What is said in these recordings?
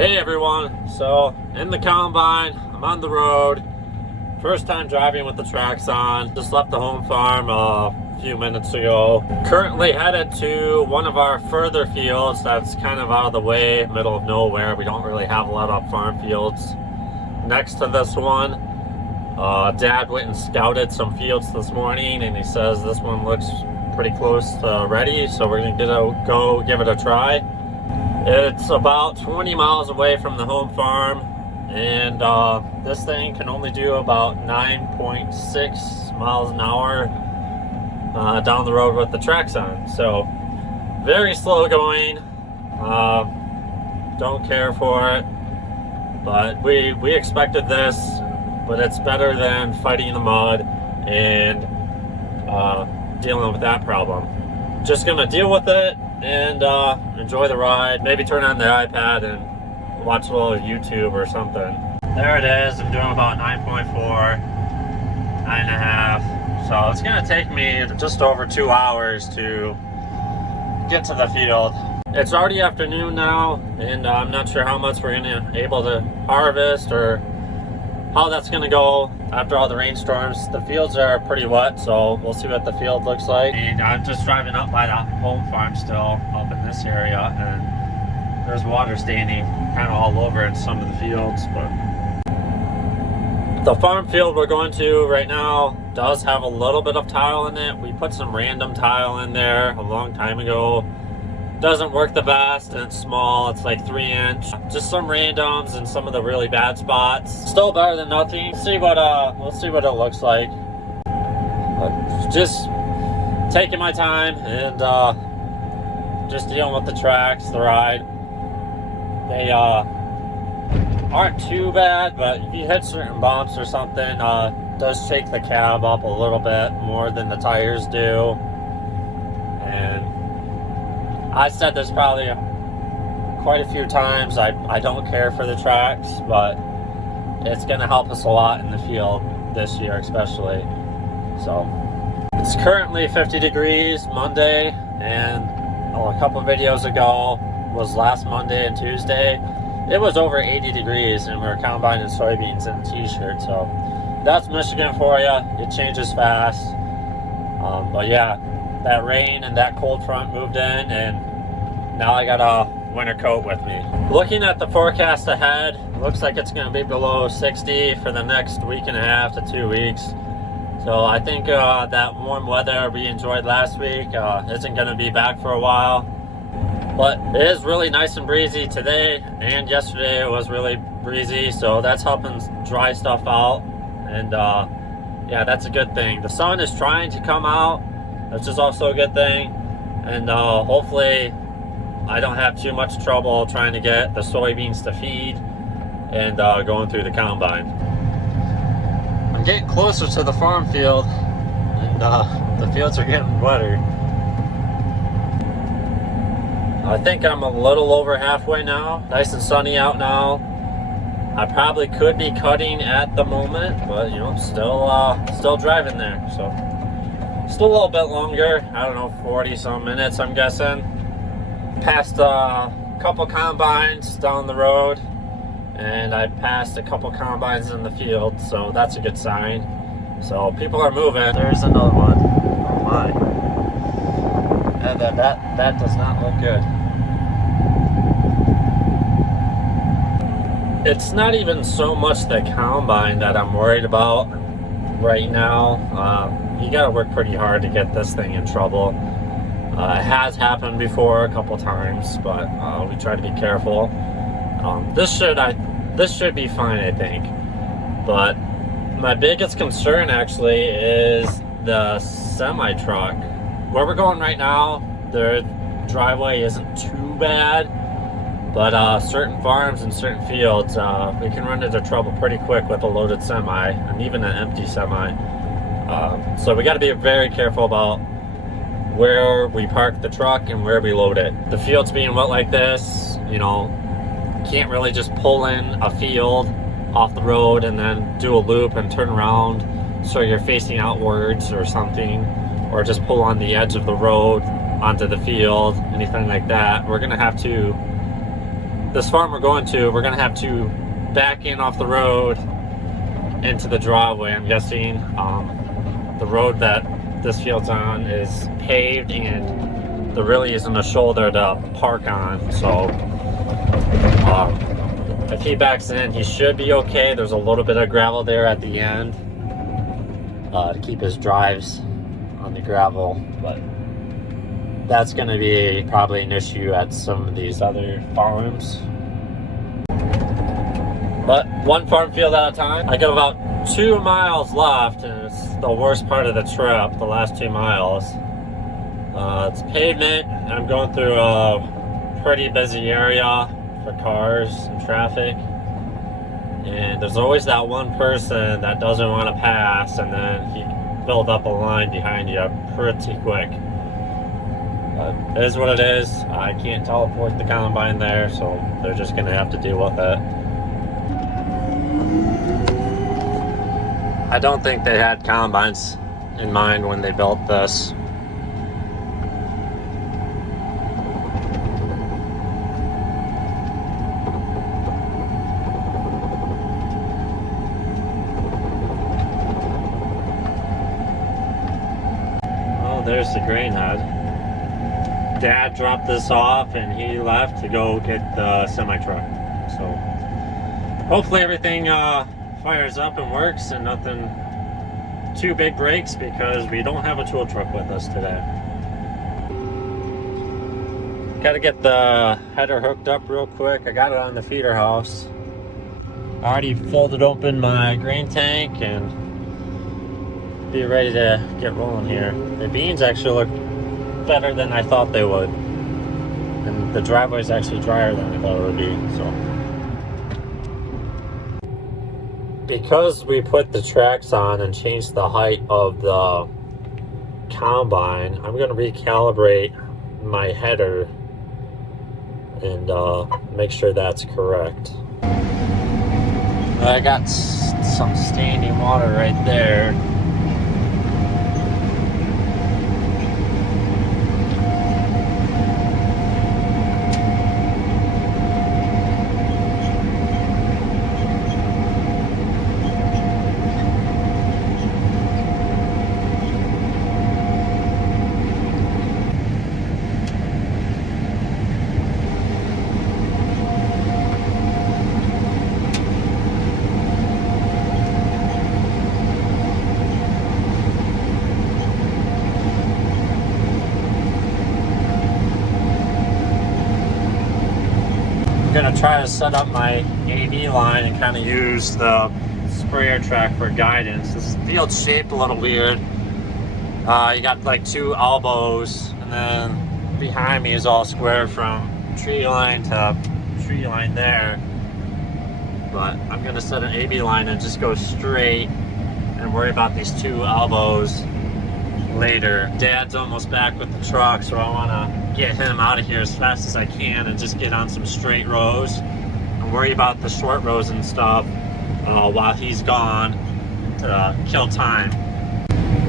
Hey everyone, so in the combine, I'm on the road. First time driving with the tracks on. Just left the home farm a few minutes ago. Currently headed to one of our further fields that's kind of out of the way, middle of nowhere. We don't really have a lot of farm fields next to this one. Dad went and scouted some fields this morning and he says this one looks pretty close to ready, so we're gonna go give it a try. It's about 20 miles away from the home farm, and this thing can only do about 9.6 miles an hour down the road with the tracks on. So very slow going. Don't care for it, but we expected this, but it's better than fighting in the mud and dealing with that problem. Just gonna deal with it and enjoy the ride. Maybe turn on the iPad and watch a little YouTube or something. There it is. I'm doing about 9.4, 9.5. So it's gonna take me just over 2 hours to get to the field. It's already afternoon now, and I'm not sure how much we're gonna able to harvest or how that's gonna go after all the rainstorms. The fields are pretty wet, so we'll see what the field looks like. And I'm just driving up by the home farm still, up in this area, and there's water standing kind of all over in some of the fields. But the farm field we're going to right now does have a little bit of tile in it. We put some random tile in there a long time ago. Doesn't work the best, and it's small. It's like 3-inch. Just some randoms and some of the really bad spots. Still better than nothing. We'll see what it looks like. Just taking my time and just dealing with the tracks, the ride. They aren't too bad, but if you hit certain bumps or something, does shake the cab up a little bit more than the tires do. And I said this probably quite a few times, I don't care for the tracks, but it's going to help us a lot in the field this year especially. So it's currently 50 degrees Monday, and a couple videos ago was last Monday and Tuesday. It was over 80 degrees and we were combining soybeans in a t-shirt. So that's Michigan for you. It changes fast. But yeah, that rain and that cold front moved in, and now I got a winter coat with me. Looking at the forecast ahead, looks like it's going to be below 60 for the next week and a half to 2 weeks. So I think that warm weather we enjoyed last week isn't going to be back for a while. But it is really nice and breezy today, and yesterday it was really breezy, so that's helping dry stuff out. And yeah, that's a good thing. The sun is trying to come out, which is also a good thing. And hopefully I don't have too much trouble trying to get the soybeans to feed and going through the combine. I'm getting closer to the farm field, and the fields are getting wetter. I think I'm a little over halfway now. Nice and sunny out now. I probably could be cutting at the moment, but you know, still driving there. So still a little bit longer. I don't know, 40 some minutes I'm guessing. Passed a couple combines down the road, and I passed a couple combines in the field, so that's a good sign. So people are moving. There's another one. Oh my. And that does not look good. It's not even so much the combine that I'm worried about right now. You gotta work pretty hard to get this thing in trouble. It has happened before a couple times, but we try to be careful. This should be fine, I think. But my biggest concern actually is the semi truck. Where we're going right now, the driveway isn't too bad, but certain farms and certain fields, we can run into trouble pretty quick with a loaded semi and even an empty semi. So we got to be very careful about where we park the truck and where we load it. The fields being wet like this, you know, can't really just pull in a field off the road and then do a loop and turn around so you're facing outwards or something, or just pull on the edge of the road onto the field, anything like that. We're gonna have to this farm we're going to, we're gonna have to back in off the road into the driveway, I'm guessing. The road that this field's on is paved, and there really isn't a shoulder to park on, so if he backs in, he should be okay. There's a little bit of gravel there at the end to keep his drives on the gravel, but that's going to be probably an issue at some of these other farms. But one farm field at a time. I got about 2 miles left, and it's the worst part of the trip, the last 2 miles. It's pavement, and I'm going through a pretty busy area for cars and traffic. And there's always that one person that doesn't want to pass, and then he build up a line behind you pretty quick. It is what it is. I can't teleport the combine there, so they're just gonna have to deal with it. I don't think they had combines in mind when they built this. Oh, there's the grain head. Dad dropped this off and he left to go get the semi-truck. So hopefully everything fires up and works and nothing too big breaks, because we don't have a tool truck with us today. Got to get the header hooked up real quick. I got it on the feeder house. I already folded open my grain tank and be ready to get rolling here. The beans actually look better than I thought they would, and the driveway is actually drier than I thought it would be. So because we put the tracks on and changed the height of the combine, I'm going to recalibrate my header and make sure that's correct. I got some standing water right there. I'm gonna try to set up my AV line and kind of use the sprayer track for guidance. This field's shaped a little weird. You got like 2 elbows, and then behind me is all square from tree line to tree line there. But I'm gonna set an AV line and just go straight and worry about these 2 elbows later. Dad's almost back with the truck, so I wanna get him out of here as fast as I can and just get on some straight rows and worry about the short rows and stuff while he's gone to kill time.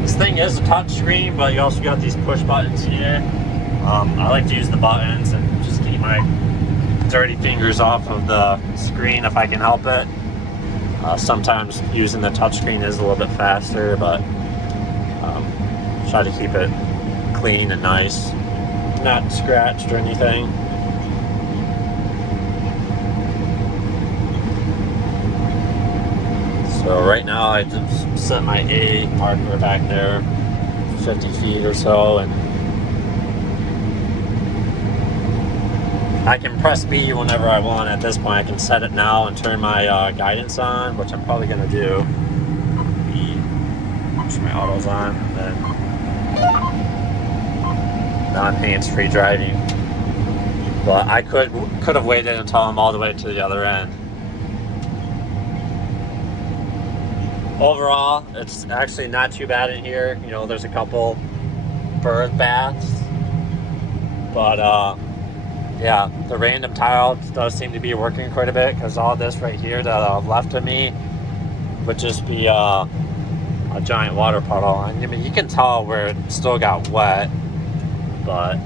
This thing is a touch screen, but you also got these push buttons here. I like to use the buttons and just keep my dirty fingers off of the screen if I can help it. Sometimes using the touch screen is a little bit faster, but try to keep it clean and nice, not scratched or anything. So right now I just set my A marker back there 50 feet or so, and I can press B whenever I want. At this point I can set it now and turn my guidance on, which I'm probably going to do. B, make sure my auto's on, and then non-hands-free driving. But I could have waited until I'm all the way to the other end. Overall, it's actually not too bad in here. You know, there's a couple bird baths, but yeah, the random tile does seem to be working quite a bit, because all this right here to the left of me would just be a giant water puddle. I mean, you can tell where it still got wet, but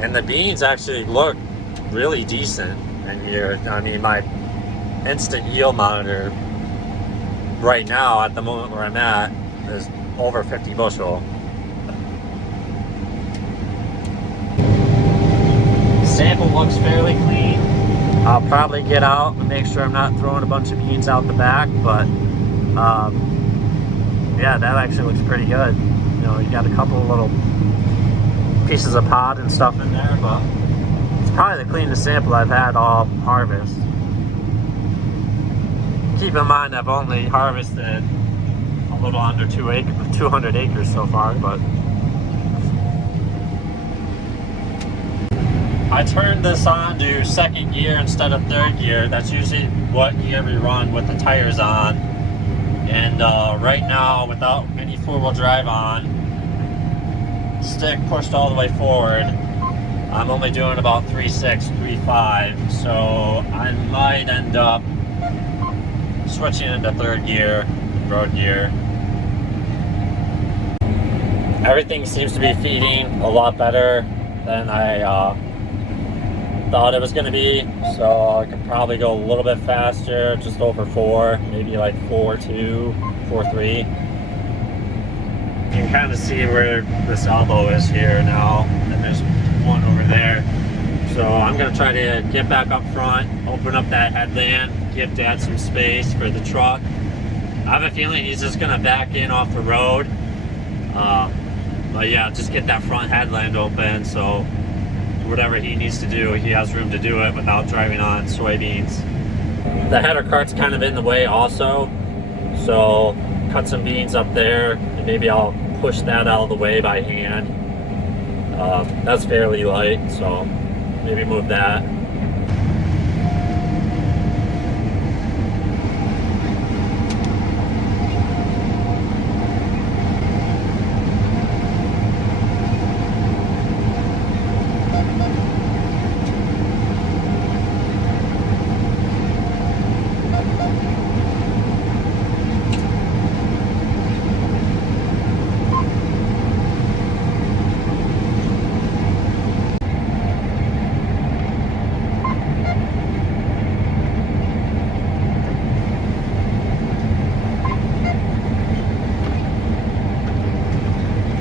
and the beans actually look really decent in here. I mean, my instant yield monitor right now at the moment where I'm at is over 50 bushel. Sample looks fairly clean. I'll probably get out and make sure I'm not throwing a bunch of beans out the back, but yeah, that actually looks pretty good. You know, you got a couple of little pieces of pod and stuff in there, but it's probably the cleanest sample I've had all harvest. Keep in mind I've only harvested a little under 200 acres so far, but I turned this on to second gear instead of third gear. That's usually what gear we run with the tires on. And right now, without any four-wheel drive on, stick pushed all the way forward, I'm only doing about 3.6, 3.5. So I might end up switching into third gear, road gear. Everything seems to be feeding a lot better than I thought it was going to be, so I could probably go a little bit faster, just over 4, maybe like 4.2, 4.3. You can kind of see where this elbow is here now, and there's one over there. So I'm going to try to get back up front, open up that headland, give Dad some space for the truck. I have a feeling he's just going to back in off the road. But yeah, just get that front headland open, so whatever he needs to do, he has room to do it without driving on soybeans. The header cart's kind of in the way also, so cut some beans up there, and maybe I'll push that out of the way by hand. That's fairly light, so maybe move that.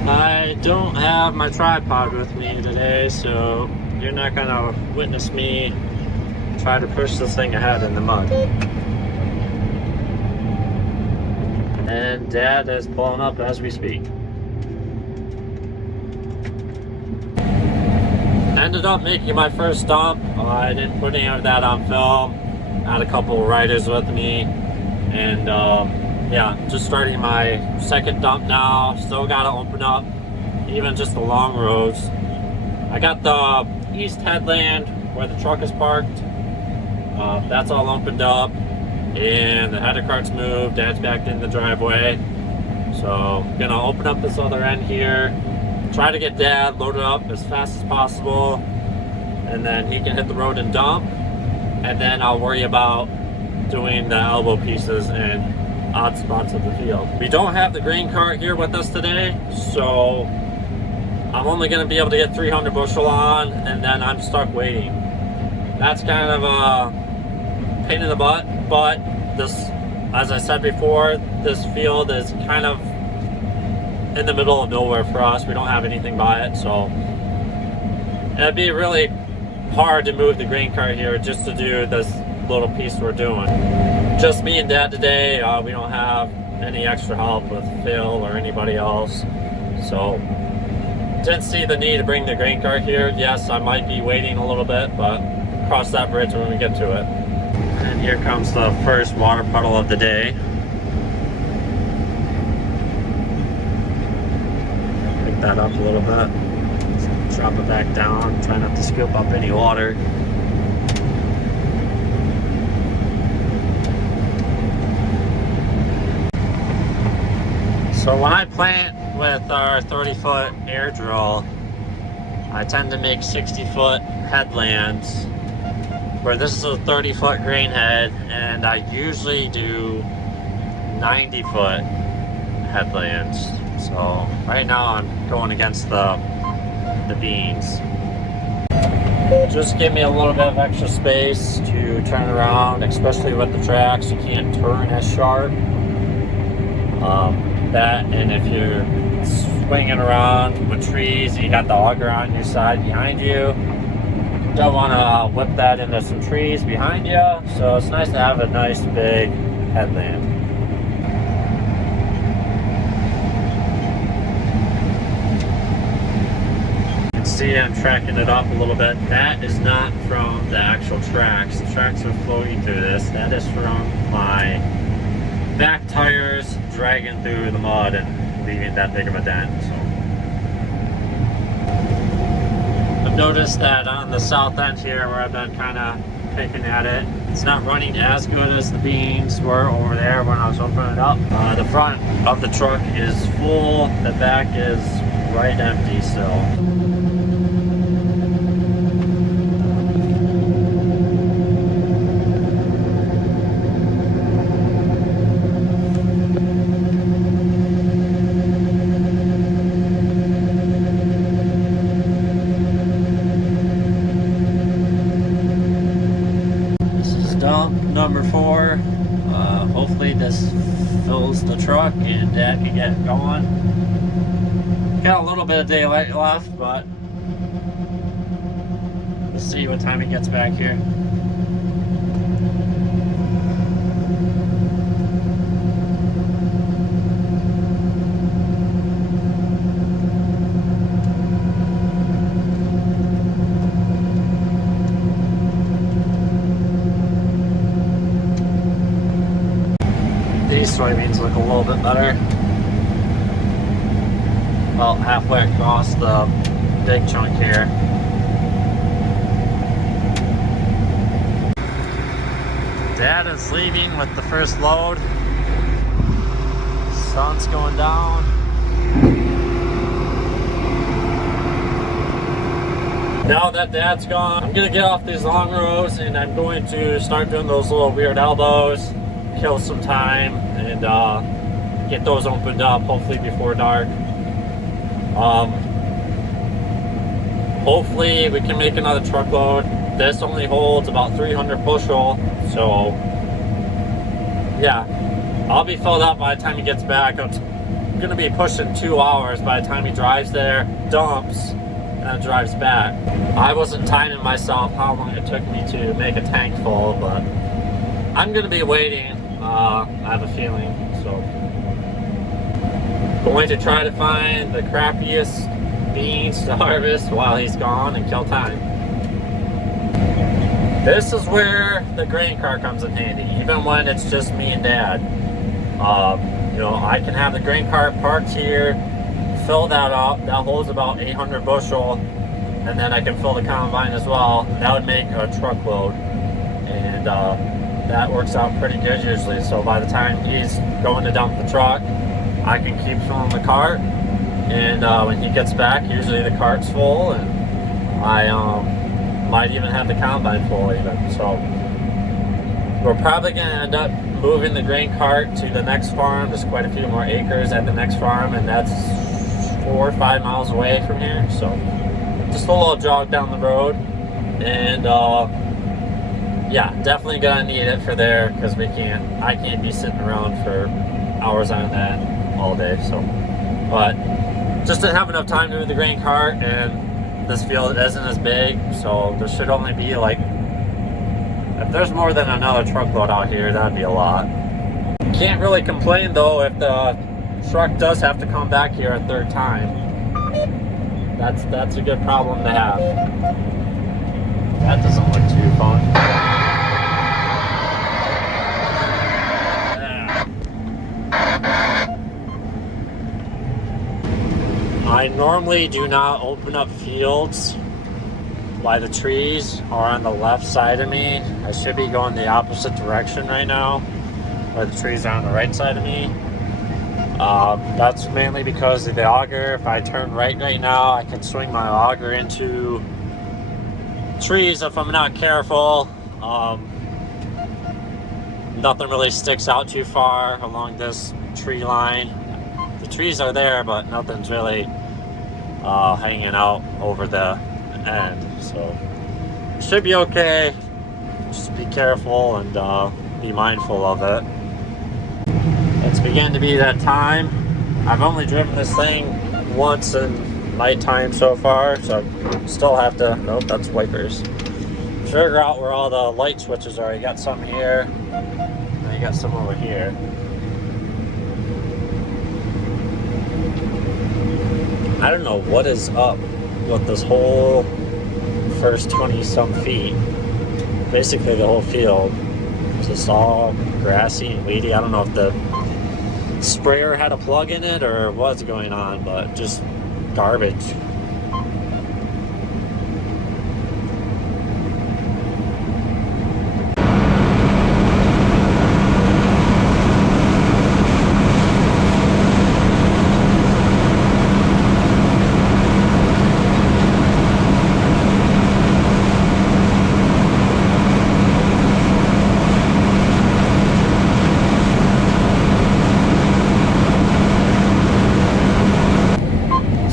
I don't have my tripod with me today, so you're not gonna witness me try to push this thing ahead in the mud. And Dad is pulling up as we speak. Ended up making my first dump. I didn't put any of that on film. Had a couple of riders with me, and yeah, just starting my second dump now. Still gotta open up even just the long roads. I got the east headland where the truck is parked. That's all opened up, and the header cart's moved. Dad's backed in the driveway. So I'm gonna open up this other end here, try to get Dad loaded up as fast as possible, and then he can hit the road and dump, and then I'll worry about doing the elbow pieces and odd spots of the field. We don't have the grain cart here with us today, so I'm only going to be able to get 300 bushel on, and then I'm stuck waiting. That's kind of a pain in the butt, but this, as I said before, this field is kind of in the middle of nowhere for us. We don't have anything by it, so it'd be really hard to move the grain cart here just to do this little piece we're doing. Just me and Dad today. We don't have any extra help with Phil or anybody else, so didn't see the need to bring the grain cart here. Yes, I might be waiting a little bit, but cross that bridge when we get to it. And here comes the first water puddle of the day. Pick that up a little bit. Drop it back down. Try not to scoop up any water. So when I plant with our 30-foot air drill, I tend to make 60-foot headlands, where this is a 30-foot grain head, and I usually do 90-foot headlands. So right now I'm going against the beans. Just give me a little bit of extra space to turn around, especially with the tracks. You can't turn as sharp. That, and if you're swinging around with trees and you got the auger on your side behind you, don't want to whip that into some trees behind you. So it's nice to have a nice big headland. You can see I'm tracking it up a little bit. That is not from the actual tracks. The tracks are flowing through this. That is from my back tires dragging through the mud and leaving that big of a dent. So I've noticed that on the south end here where I've been kind of picking at it, it's not running as good as the beans were over there when I was opening it up. The front of the truck is full, the back is right empty still. Dump number 4. Hopefully this fills the truck and Dad can get going. Got a little bit of daylight left, but we'll see what time he gets back here. These soybeans look a little bit better. About halfway across the big chunk here. Dad is leaving with the first load. Sun's going down. Now that Dad's gone, I'm gonna get off these long rows and I'm going to start doing those little weird elbows, kill some time, and get those opened up hopefully before dark. Hopefully we can make another truckload. This only holds about 300 bushel, so yeah, I'll be filled up by the time he gets back. It's gonna be pushing 2 hours by the time he drives there, dumps, and then drives back. I wasn't timing myself how long it took me to make a tank full, but I'm gonna be waiting. I have a feeling, so going to try to find the crappiest beans to harvest while he's gone and kill time. This is where the grain car comes in handy, even when it's just me and Dad. You know, I can have the grain cart parked here, fill that up. That holds about 800 bushel, and then I can fill the combine as well. That would make a truckload, and that works out pretty good usually. So by the time he's going to dump the truck, I can keep filling the cart, and when he gets back, usually the cart's full, and I might even have the combine full even. So we're probably going to end up moving the grain cart to the next farm. There's quite a few more acres at the next farm, and that's 4 or 5 miles away from here. So just a little jog down the road, and yeah, definitely gonna need it for there, because I can't be sitting around for hours on that all day. So, but just didn't have enough time to move the grain cart, and this field isn't as big, so there should only be like, if there's more than another truckload out here, that'd be a lot. Can't really complain though if the truck does have to come back here a third time. That's a good problem to have. That doesn't look too fun. I normally do not open up fields while the trees are on the left side of me. I should be going the opposite direction right now, where the trees are on the right side of me. That's mainly because of the auger. If I turn right now, I can swing my auger into trees if I'm not careful. Nothing really sticks out too far along this tree line. The trees are there, but nothing's really hanging out over the end. So should be okay. Just be careful and be mindful of it. It's beginning to be that time. I've only driven this thing once in nighttime so far, so I still have to, nope, that's wipers. Figure out where all the light switches are. You got some here, and you got some over here. I don't know what is up with this whole first 20 some feet. Basically the whole field. It's just all grassy and weedy. I don't know if the sprayer had a plug in it or what's going on, but just garbage.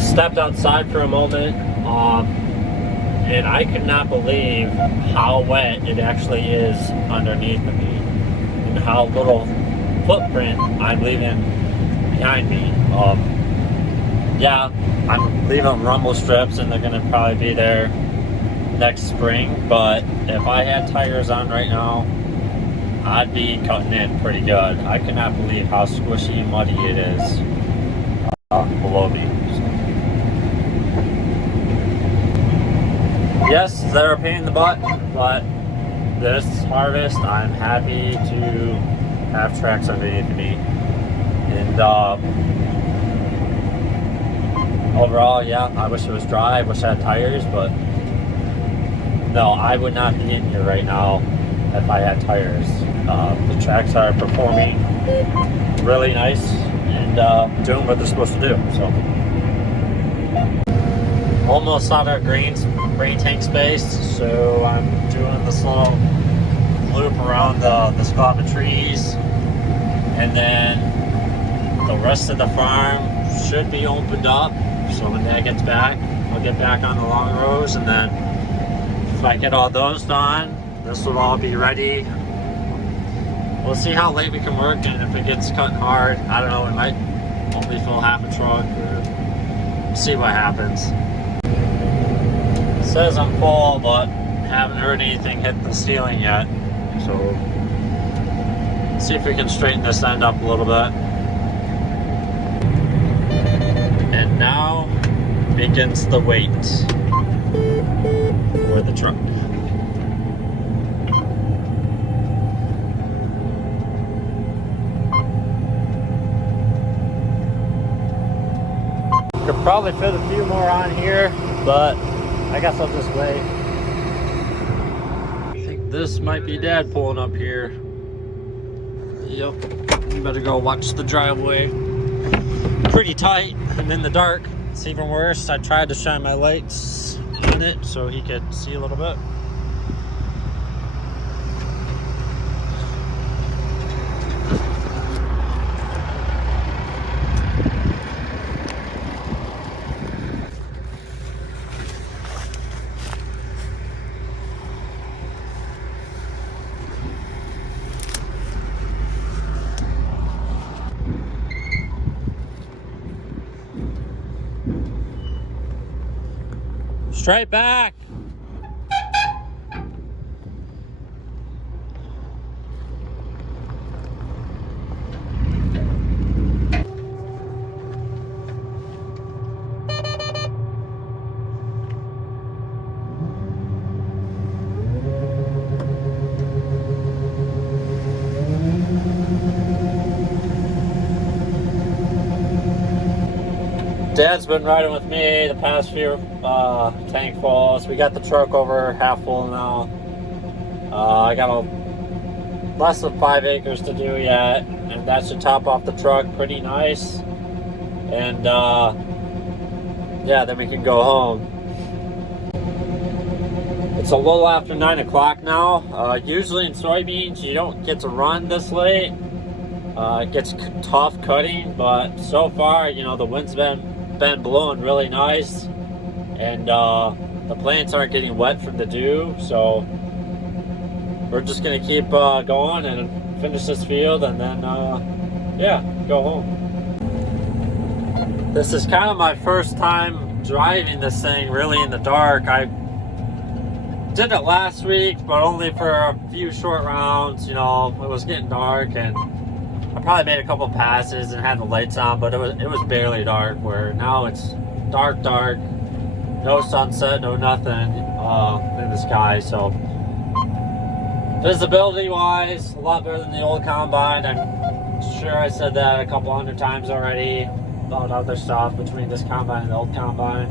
Stepped outside for a moment, and I could not believe how wet it actually is underneath of me, and how little footprint I'm leaving behind me. Yeah, I'm leaving rumble strips, and they're gonna probably be there next spring. But if I had tires on right now, I'd be cutting in pretty good. I cannot believe how squishy and muddy it is below me. Yes, they're a pain in the butt, but this harvest, I'm happy to have tracks underneath me. And overall, yeah, I wish it was dry. I wish I had tires, but no, I would not be in here right now if I had tires. The tracks are performing really nice and doing what they're supposed to do. So almost out of grain tank space, so I'm doing this little loop around the spot of trees, and then the rest of the farm should be opened up. So when Dad gets back, I'll get back on the long rows, and then if I get all those done, this will all be ready. We'll see how late we can work, and if it gets cut hard, I don't know, we might only fill half a truck, or see what happens. It says I'm full, but haven't heard anything hit the ceiling yet. So see if we can straighten this end up a little bit. And now begins the wait for the truck. Could probably fit a few more on here, but I guess I'll just wait. I think this might be Dad pulling up here. Yep, you better go watch the driveway. Pretty tight and in the dark. It's even worse. I tried to shine my lights in it so he could see a little bit. Straight back. Dad's been riding with me the past few tank falls. We got the truck over half full now. I got less than 5 acres to do yet, and that should top off the truck pretty nice. And yeah, then we can go home. It's a little after 9 o'clock now. Usually in soybeans you don't get to run this late. It gets tough cutting, but so far, you know, the wind's been blowing really nice, and the plants aren't getting wet from the dew, so we're just gonna keep going and finish this field, and then yeah, go home. This is kind of my first time driving this thing really in the dark. I did it last week, but only for a few short rounds. You know, it was getting dark, and I probably made a couple passes and had the lights on, but it was barely dark. Where now it's dark, no sunset, no nothing in the sky. So visibility wise, a lot better than the old combine. I'm sure I said that a couple hundred times already about other stuff between this combine and the old combine.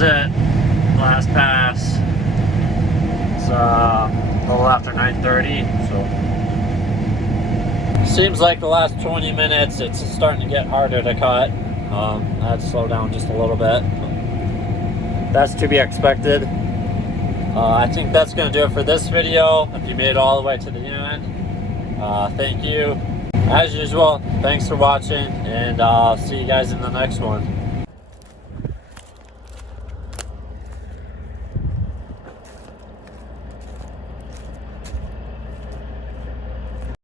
It last pass. It's a little after 9:30, so seems like the last 20 minutes it's starting to get harder to cut. I had to slow down just a little bit. That's to be expected. I think that's going to do it for this video. If you made it all the way to the end, thank you. As usual, thanks for watching, and I'll see you guys in the next one.